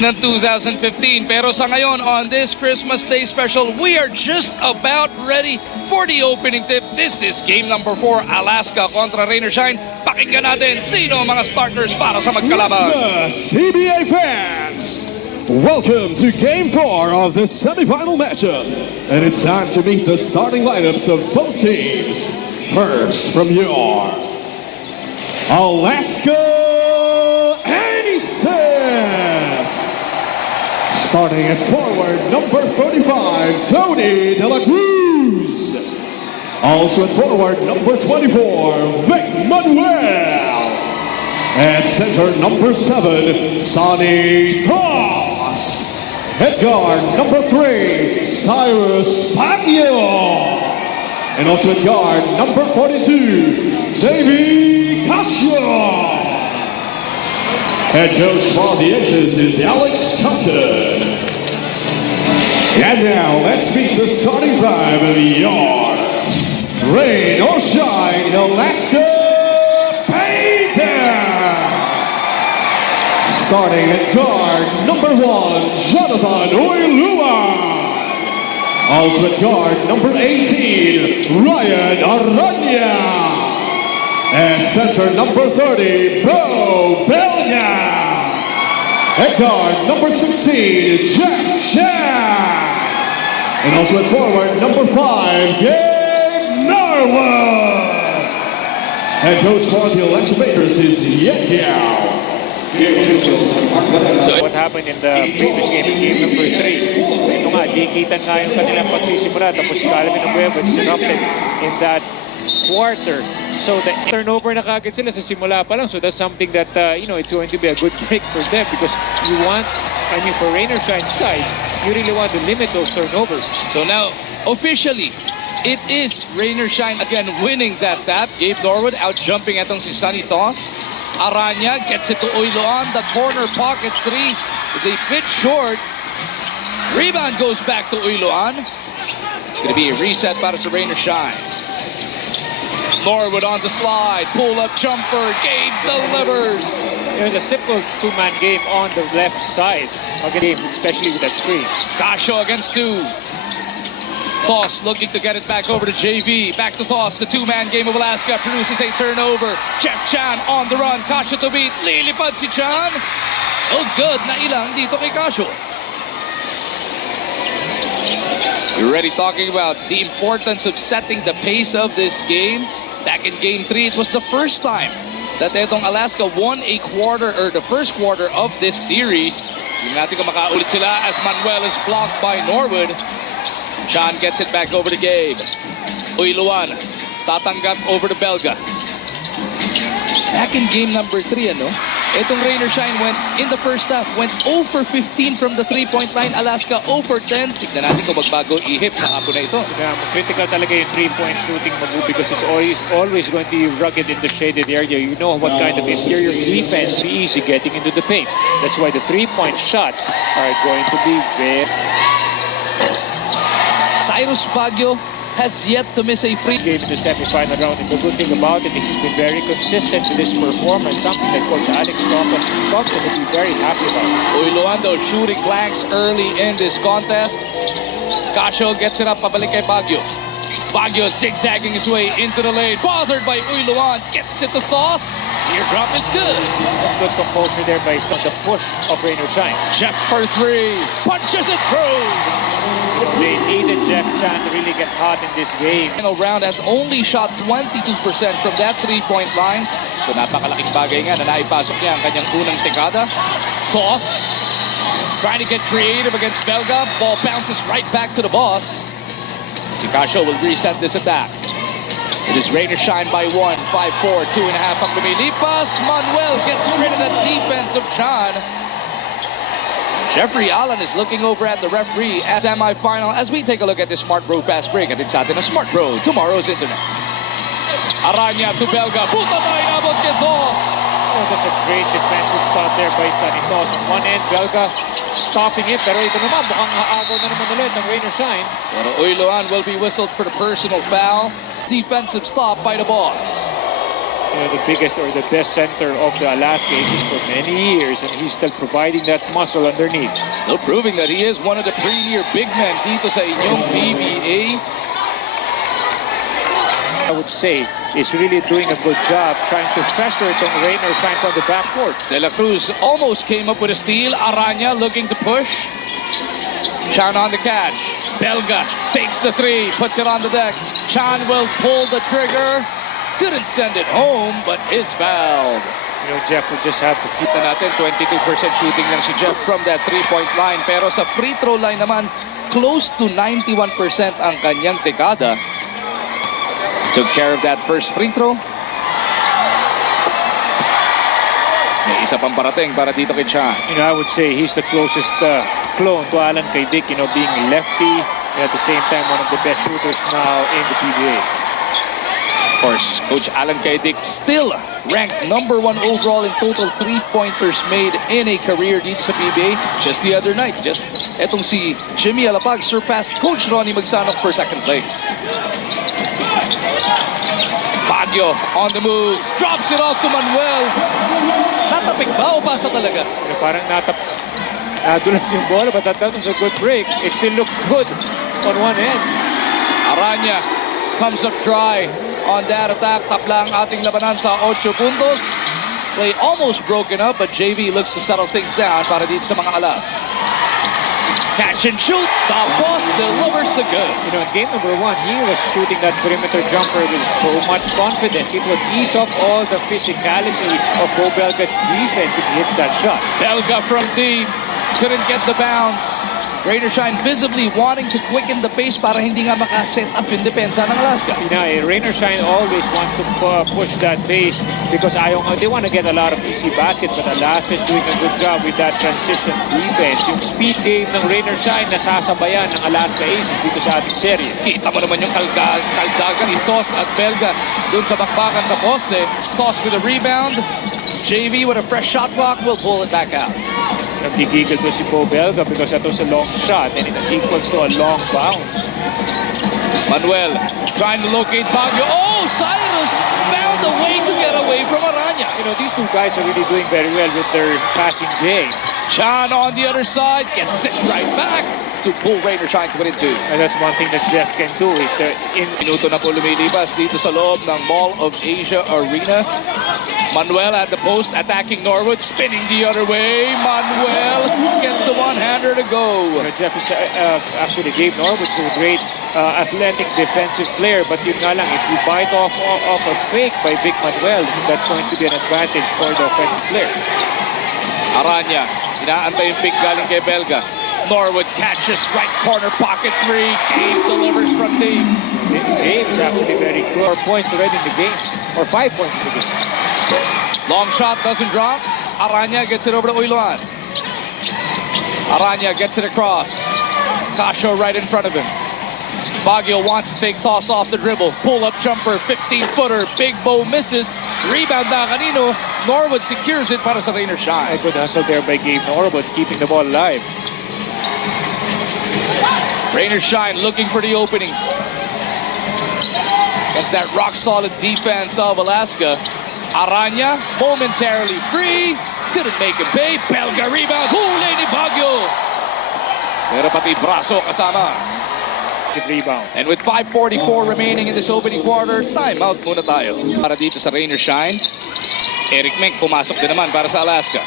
ng 2015. Pero sa ngayon, on this Christmas Day special, we are just about ready for the opening tip. This is game number 4, Alaska kontra Rain or Shine. Pakinggan natin sino ang mga starters para sa magkalaban. PBA fans, welcome to Game 4 of the semifinal matchup. And it's time to meet the starting lineups of both teams. First from your Alaska Aces. Starting at forward, number 45, Tony De La Cruz. Also at forward, number 24, Vic Manuel. At center, number 7, Sonny Toss. At guard, number 3, Cyrus Baguio. And also at guard, number 42, Davey Casio. Head coach for the Aces is Alex Compton. And now, let's meet the starting five of your Rain or Shine Alaska Painters. Starting at guard, number 1, Jonathan Oilua. Also at guard, number 18, Ryan Aranya. And center, number 30, Bo Belga. At guard, number 16, Jeff Chan. And also at forward, number 5, Gabe Norwood. And coach for the Alaska Bakers is Yek Yao. So what happened in the previous game number 3? Ito nga, di kita nga yung kanilang pagsisimula. Tapos si Calvin Abuevo disrupted in that quarter. So the turnover na kagad sila sa simula pa lang. So that's something that, it's going to be a good break for them because you want, for Rain or Shine side, you really want to limit those turnovers. So now, officially, it is Rain or Shine again winning that tap. Gabe Norwood out jumping atong si Sonny Toss. Aranya gets it to Oiloan. The corner pocket 3 is a bit short. Rebound goes back to Oiloan. It's going to be a reset para sa Rain or Shine. Norwood on the slide. Pull-up jumper. Gabe delivers. It's a simple two-man game on the left side of the game, especially with that screen. Casio against 2. Thoss looking to get it back over to JV. Back to Thoss. The two-man game of Alaska produces a turnover. Jeff Chan on the run. Casio to beat. Lilipad si Chan. Oh, good. Nailang dito kay Casio. You're already talking about the importance of setting the pace of this game. Back in game 3, it was the first time that etong Alaska won a quarter or the first quarter of this series. Hindi natin kung makaulit sila as Manuel is blocked by Norwood. Chan gets it back over to Gabe. Oiluan, tatanggap over to Belga. Back in game number 3, itong Rain or Shine went in the first half, went 0 for 15 from the 3-point line. Alaska 0 for 10. Tignan natin kung magbago ihip sa hapon na ito. Critical talaga yung 3-point shooting Magu because it's always going to be rugged in the shaded area. You know what kind of interior defense be easy getting into the paint. That's why the 3-point shots are going to be very... Cyrus Baguio has yet to miss a free game in the semi-final round. And the good thing about it is he's been very consistent with his performance, something that Coach Alex Compton will be very happy about. Oiluan though shooting blanks early in this contest. Casio gets it up, pabalik kay Baguio. Baguio zigzagging his way into the lane, bothered by Oiluan, gets it to Thoss. Teardrop is good. That's good composure there by the push of Rain or Shine. Jeff for 3, punches and throws. They needed Jeff Chan to really get hot in this game. Final round has only shot 22% from that 3-point line. So napakalaking bagay nga na naipasok niya ang kanyang unang dekada. Thoss trying to get creative against Belga. Ball bounces right back to the boss. Si Casio will reset this attack. It is Rain or Shine by 1, 5-4, 2.5 ang lumilipas. Manuel gets rid of that defense of Chan. Jeffrey Allen is looking over at the referee at semi-final as we take a look at the Smart Bro fast break. At sa atin na Smart Bro, tomorrow's internet. Aranya to Belga. Puta tayo abot kay Thoss. Oh, that's a great defensive spot there by Sonny Toss. On one end, Belga stopping it. Pero ito naman, mukhang haagaw na naman ulit ng Rain or Shine. Pero Oiluan will be whistled for the personal foul. Defensive stop by the boss. the biggest or the best center of the Alaska Aces for many years, and he's still providing that muscle underneath. Still proving that he is one of the premier big men dito sa inyong PBA. I would say is really doing a good job trying to pressure itong rain or shine from the backcourt. De La Cruz almost came up with a steal. Aranya looking to push. Chan on the catch. Belga takes the three, puts it on the deck. Chan will pull the trigger. Couldn't send it home, but is fouled. You know, Jeff will just have to keep Kita natin, 22% shooting lang si Jeff from that three-point line. Pero sa free throw line naman, close to 91% ang kanyang dekada. Took care of that first free throw. May isa pang parating para dito kay Chan. You know, I would say he's the closest clone to Alan Kaydik, you know, being lefty, and at the same time one of the best shooters now in the PBA. Of course, Coach Alan Kaydik still ranked number 1 overall in total three-pointers made in a career dito sa PBA. Just the other night, etong si Jimmy Alapag surpassed Coach Ronnie Magsanok for second place. Baguio on the move, drops it off to Manuel. Natapik ba o basta talaga? You know, parang nadulas yung ball, but that was a good break. It still looked good on one end. Aranya comes up dry on that attack. Tapla ang ating labanan sa 8 puntos. Play almost broken up, but JV looks to settle things down para dito sa mga alas. Catch and shoot. The boss delivers the goods. You know, in game number 1, he was shooting that perimeter jumper with so much confidence. It would ease off all the physicality of Bo Belga's defense if he hits that shot. Belga from deep. Couldn't get the bounce. Rain or Shine visibly wanting to quicken the pace para hindi nga makaset up yung depensa ng Alaska. You know, Rain or Shine always wants to push that pace because they want to get a lot of easy baskets, but Alaska is doing a good job with that transition defense. Yung speed game ng Rain or Shine nasasabayan ng Alaska Aces dito sa ating serye. Kita mo naman yung kaldagan ni Tos at Belga dun sa bakbakan sa poste. Tos with a rebound. JV with a fresh shot clock will pull it back out. Nagigigil to si Bo Belga because that was a long shot and it equals to a long bounce. Manuel trying to locate Baguio. Oh, Cyrus found a way to get away from Aranya. You know, these two guys are really doing very well with their passing game. Chan on the other side gets it right back to pull Rain or Shine to win it too. And that's one thing that Jeff can do. Minuto na po lumilipas dito sa loob ng Mall of Asia Arena. Manuel at the post, attacking Norwood, spinning the other way. Manuel gets the one-hander to go. You know, Jeff is, actually gave Norwood a great athletic defensive player, but yun nga lang, if you bite off a fake by Big Manuel, that's going to be an advantage for the offensive player. Aranya, inaantay yung pick galing kay Belga. Norwood catches right corner pocket three. Gabe delivers from deep. Gabe is actually very good. 4 points already in the game, or 5 points in the game. Long shot doesn't drop. Aranya gets it over to Uiluan. Aranya gets it across. Casio right in front of him. Baguio wants to take toss off the dribble. Pull-up jumper, 15-footer. Big Bo misses. Rebound na kanino. Norwood secures it para sa Rain or Shine. A good hustle there by Gabe Norwood, keeping the ball alive. Rain or Shine looking for the opening. That's that rock-solid defense of Alaska. Aranya momentarily free. Couldn't make it pay. Belga rebound. Huli ni Baguio. Pero pati braso kasama. Rebound. And with 5:44 remaining in this opening quarter, timeout muna tayo. Para dito sa Rain or Shine, Eric Menk pumasok din naman para sa Alaska.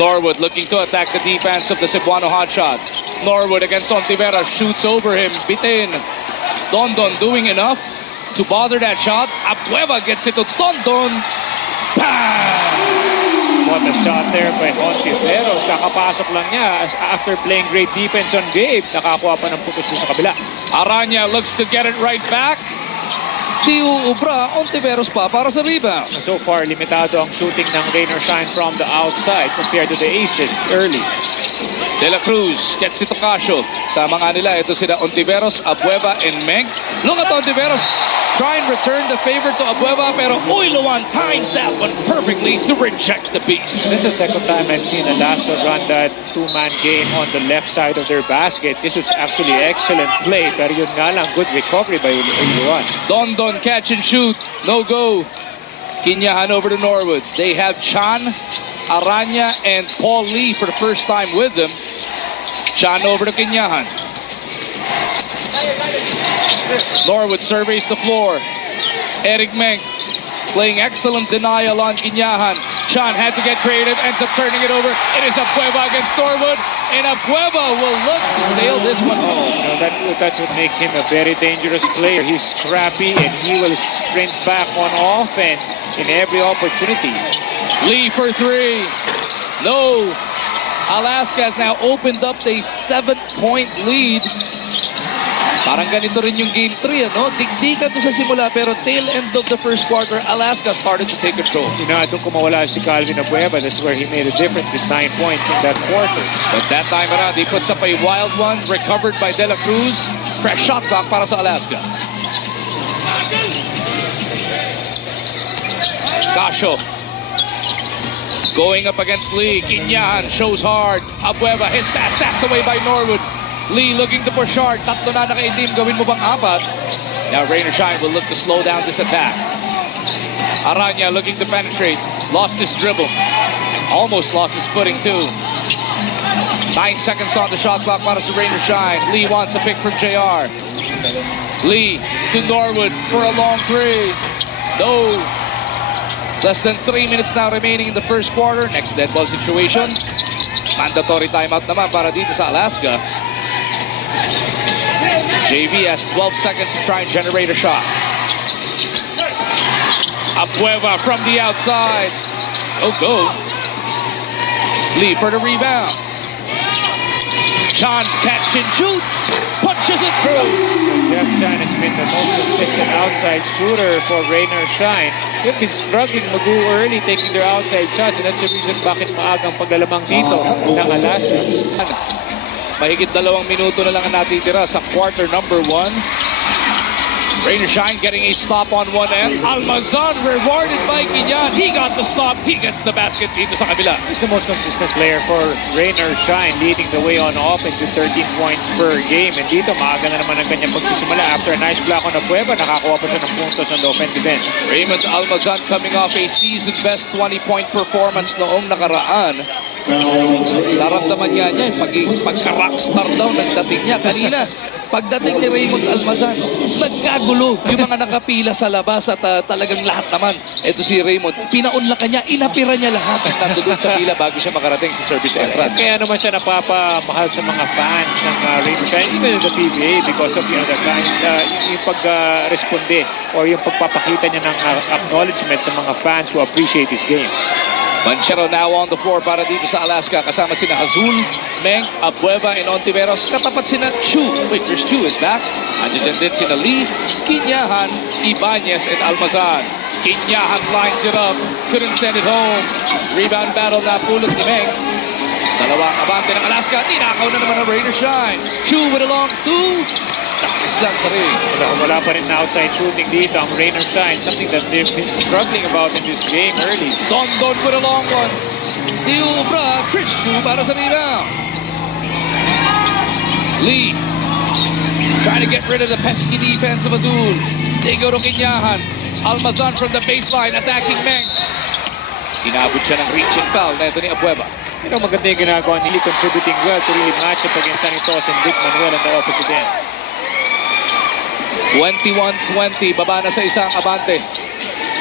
Norwood looking to attack the defense of the Cebuano hotshot. Norwood against Ontivera, shoots over him. Bitin. Dondon doing enough to bother that shot. Abueva gets it to Dondon. Bang! What a shot there by Ontiveros. Kakapasok lang niya after playing great defense on Gabe. Nakakuha pa ng putos sa kabila. Aranya looks to get it right back. Di uubra, Ontiveros pa para sa rebound. So far, limitado ang shooting ng Rain or Shine from the outside compared to the Aces early. De La Cruz gets it to Casio. Sama nga nila, ito sila Ontiveros, Abueva, and Menk. Look at Ontiveros. Try and return the favor to Abueva, pero Uiluan times that one perfectly to reject the beast. This is the second time I've seen Alaska run that two-man game on the left side of their basket. This was actually excellent play, pero yun nga lang, good recovery by Uiluan. Dondon catch and shoot. No go. Quinahan over to Norwood. They have Chan, Aranya, and Paul Lee for the first time with them. Chan over to Quinahan. Norwood surveys the floor. Eric Meng playing excellent denial on Quinahan. Chan had to get creative, ends up turning it over. It is Abueva against Norwood, and Abueva will look to sail this one home. You know, that's what makes him a very dangerous player. He's scrappy and he will sprint back on offense in every opportunity. Lee for three. No. Alaska has now opened up a 7-point lead. Parang ganito rin yung game 3, ano? Digdigan to sa simula, pero tail end of the first quarter, Alaska started to take control. You know, doon kumawala si Calvin Abueva. That's where he made a difference with 9 points in that quarter. But that time around, he puts up a wild one, recovered by De La Cruz. Fresh shot clock para sa Alaska. Gasho. Going up against Lee. Quinahan shows hard. Abueva, his pass tapped away by Norwood. Lee looking to push hard. Tatlo na naka-indim. Gawin mo bang apat? Now Rainer Shine will look to slow down this attack. Aranya looking to penetrate. Lost his dribble. Almost lost his footing too. 9 seconds on the shot clock para sa Rainer Shine. Lee wants a pick from JR. Lee to Norwood for a long three. No. Less than 3 minutes now remaining in the first quarter. Next dead ball situation. Mandatory timeout naman para dito sa Alaska. JV has 12 seconds to try and generate a shot. Abueva from the outside. Oh, go. Lee for the rebound. Chan catch and shoot. Punches it through. Jeff Chan has been the most consistent outside shooter for Rainer Shine. They've been struggling mag-go early, taking their outside shots, and that's the reason bakit maagang paglalamang dito ng Alaska. Mahigit 2 minuto na lang ang natitira sa quarter number 1. Rainer Shine getting a stop on one end. Almazan rewarded by Quinahan. He got the stop. He gets the basket dito sa kabila. He's the most consistent player for Rainer Shine, leading the way on offense with 13 points per game. And dito, maaga na naman ang kanyang pagsisimula. After a nice block on Abueva, nakakuha pa siya ng puntos on the offensive end. Raymond Almazan coming off a season-best 20-point performance noong nakaraan. Naramdaman niya yung pagka-rockstar daw ng dating niya. Kanina, pagdating ni Raymond Almazan, nagkagulo yung mga nakapila sa labas at talagang lahat naman. Ito si Raymond, pinaunlakan niya, inapira niya lahat at nandoon sa pila bago siya makarating sa service entrance. Kaya naman siya napapamahal sa mga fans ng Raymond Shine, even in the PBA, because of the kind, yung pag-responde o yung pagpapakita niya ng acknowledgement sa mga fans who appreciate his game. Banchero now on the floor para dito sa Alaska. Kasama sina Azul, Meng, Abueva, and Ontiveros. Katapat sina Chu. Wait, Chris Chu is back. Andiyan din sina Lee, Quinahan, Ibanez, and Almazan. Quinahan lines it up. Couldn't send it home. Rebound battle na pulot ni Meng. Dalawang abante ng Alaska. Ninakaw na naman ang Rainer Shine. Chu with a long two. Islam sa ring. Wala pa rin na outside shooting dito ang Rainer Shine, something that they've been struggling about in this game early. Don with a long one. Diubra, Chris Chu para sa rebound. Lee trying to get rid of the pesky defense of Azul. They go to Quinahan. Almazan from the baseline attacking Meng. Inabot siya ng reaching foul na ito ni Abueva. You know, maganda yung ginagawa ni Lee, contributing well to really match up against Sanitos and Vic Manuel on the opposite end. 21-20, baba na sa isang abante.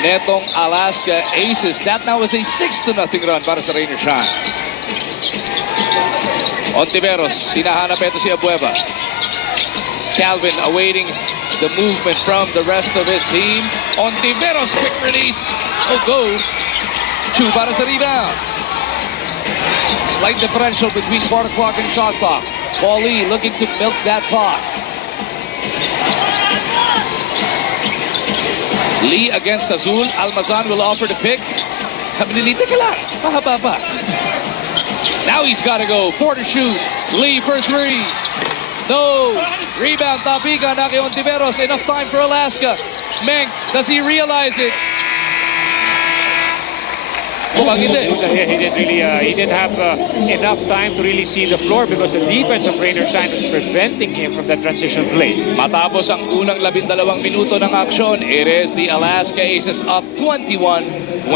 Netong Alaska Aces. That now is a 6-0 run para sa Rainer Shine. Ontiveros, hinahanap ito si Abueva. Calvin awaiting the movement from the rest of his team. Ontiveros, quick release. Oh, go. Chu para sa rebound. Slight differential between quarter clock and shot clock. Paul Lee looking to milk that clock. Lee against Azul. Almazan will offer the pick. Sabi ni Lee, teka lang, mahaba pa. Now he's got to go. 4 to shoot. Lee for 3. No. Rebound, Tapiga, na kay Ontiveros. Enough time for Alaska. Meng, does he realize it? Mukhang hindi. He didn't have enough time to really see the floor because the defense of Rainer Shine was preventing him from that transition play. Matapos ang unang 12 minuto ng aksyon, it is the Alaska Aces up 21-20.